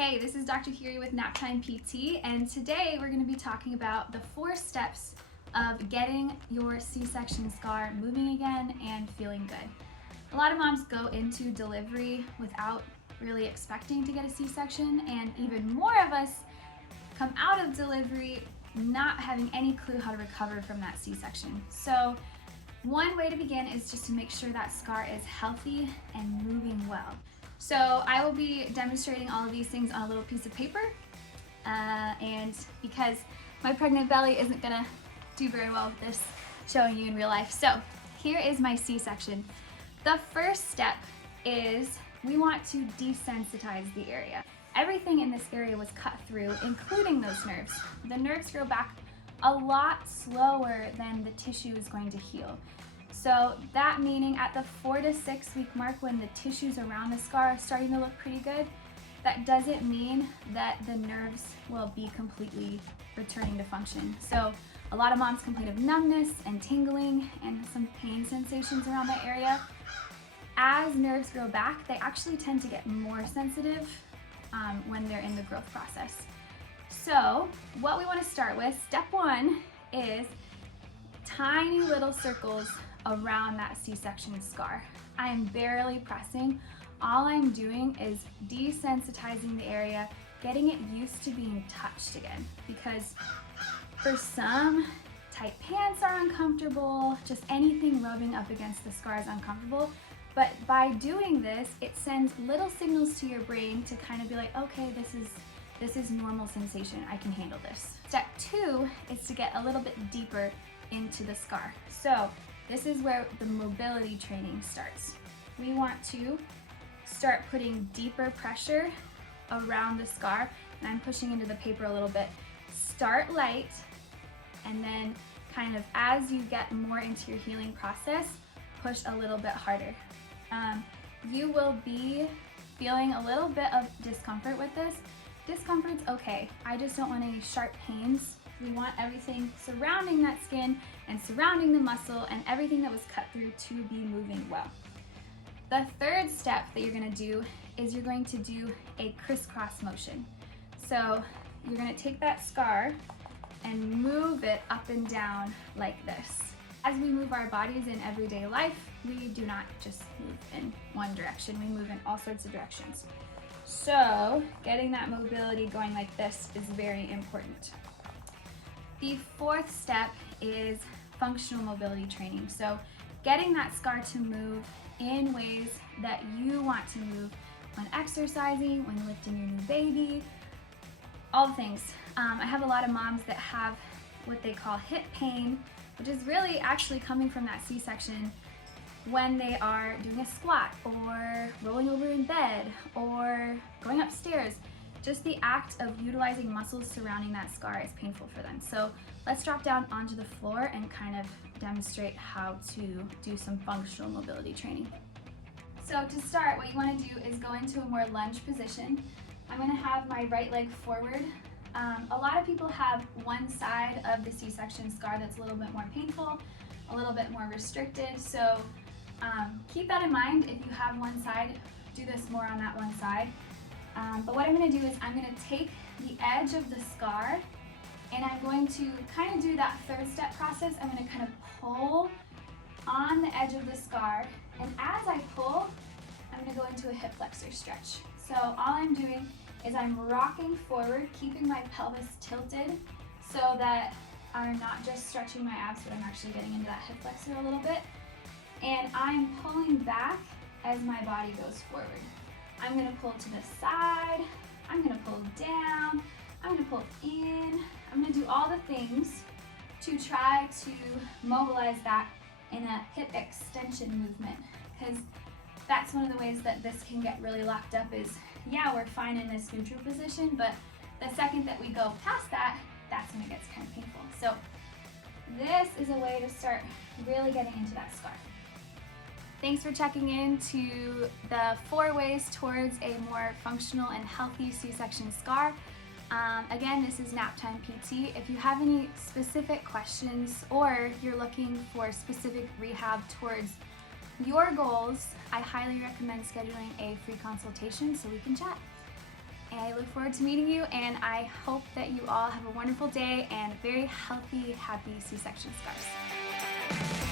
Hey, this is Dr. Curie with Naptime PT, and today we're going to be talking about the 4 steps of getting your C-section scar moving again and feeling good. A lot of moms go into delivery without really expecting to get a C-section, and even more of us come out of delivery not having any clue how to recover from that C-section. So one way to begin is just to make sure that scar is healthy and moving well. So I will be demonstrating all of these things on a little piece of paper, and because my pregnant belly isn't gonna do very well with this showing you in real life. So here is my C-section. The first step is we want to desensitize the area. Everything in this area was cut through, including those nerves. The nerves grow back a lot slower than the tissue is going to heal. So that meaning at the 4 to 6 week mark, when the tissues around the scar are starting to look pretty good, that doesn't mean that the nerves will be completely returning to function. So a lot of moms complain of numbness and tingling and some pain sensations around that area. As nerves grow back, they actually tend to get more sensitive when they're in the growth process. So what we want to start with, step 1, is tiny little circles around that C-section scar. I am barely pressing. All I'm doing is desensitizing the area, getting it used to being touched again. Because for some, tight pants are uncomfortable, just anything rubbing up against the scar is uncomfortable. But by doing this, it sends little signals to your brain to kind of be like, okay, this is normal sensation, I can handle this. Step 2 is to get a little bit deeper into the scar. So this is where the mobility training starts. We want to start putting deeper pressure around the scar, and I'm pushing into the paper a little bit. Start light, and then kind of as you get more into your healing process, push a little bit harder. You will be feeling a little bit of discomfort with this. Discomfort's okay. I just don't want any sharp pains. We want everything surrounding that skin and surrounding the muscle and everything that was cut through to be moving well. The third step that you're gonna do is you're going to do a crisscross motion. So you're gonna take that scar and move it up and down like this. As we move our bodies in everyday life, we do not just move in one direction, we move in all sorts of directions. So getting that mobility going like this is very important. The 4th step is functional mobility training. So getting that scar to move in ways that you want to move when exercising, when lifting your new baby, all the things. I have a lot of moms that have what they call hip pain, which is really actually coming from that C-section when they are doing a squat or rolling over in bed or going upstairs. Just the act of utilizing muscles surrounding that scar is painful for them. So let's drop down onto the floor and kind of demonstrate how to do some functional mobility training. So to start, what you want to do is go into a more lunge position. I'm going to have my right leg forward. A lot of people have one side of the C-section scar that's a little bit more painful, a little bit more restricted. So keep that in mind. If you have one side, do this more on that one side. But what I'm going to do is I'm going to take the edge of the scar and I'm going to kind of do that 3rd step process. I'm going to kind of pull on the edge of the scar, and as I pull, I'm going to go into a hip flexor stretch. So all I'm doing is I'm rocking forward, keeping my pelvis tilted so that I'm not just stretching my abs, but I'm actually getting into that hip flexor a little bit. And I'm pulling back as my body goes forward. I'm gonna pull to the side, I'm gonna pull down, I'm gonna pull in. I'm gonna do all the things to try to mobilize that in a hip extension movement, because that's one of the ways that this can get really locked up is, yeah, we're fine in this neutral position, but the second that we go past that, that's when it gets kind of painful. So this is a way to start really getting into that scar. Thanks for checking in to the 4 ways towards a more functional and healthy C-section scar. Again, this is Naptime PT. If you have any specific questions or you're looking for specific rehab towards your goals, I highly recommend scheduling a free consultation so we can chat. And I look forward to meeting you, and I hope that you all have a wonderful day and very healthy, happy C-section scars.